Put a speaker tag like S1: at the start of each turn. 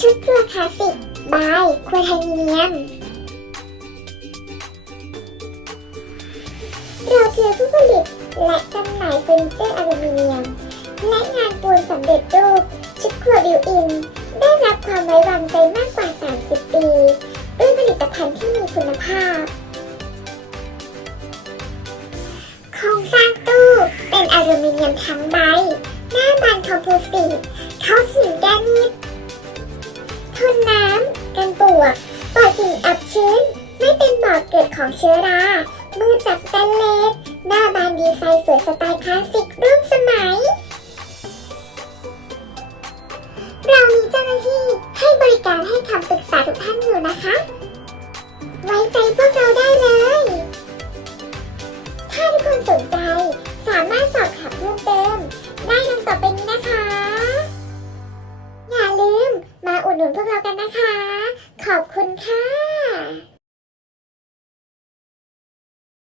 S1: ชุดครัวคลาสสิก บายครัวไทยมิเนียม เราคือผู้ผลิตและจำหน่ายเฟอร์นิเจอร์อลูมิเนียม และงานปูนสำเร็จรูป ชุดครัวบิวอิน ได้รับความไว้วางใจมากกว่า 30 ปี ด้วยผลิตภัณฑ์ที่มีคุณภาพ โครงสร้างตู้เป็นอลูมิเนียมทั้งใบ หน้าบานคอมโพสิตท็อปหินแกรนิต ทนน้ำกันปวกปลอดกลิ่นอับชื้น ไม่เป็นบ่อเกิดของเชื้อรา มือจับสแตนเลส หน้าบานดีไซน์สวยสไตล์คลาสสิกร่วมสมัย เรามีเจ้าหน้าที่ให้บริการให้คำปรึกษาทุกท่านอยู่นะคะ ไว้ใจพวกเราได้เลย ถ้าทุกคนสนใจ สามารถสอบถามเพิ่มเติมได้ดังต่อไป อุดหนุนพวกเรากันนะคะ ขอบคุณค่ะ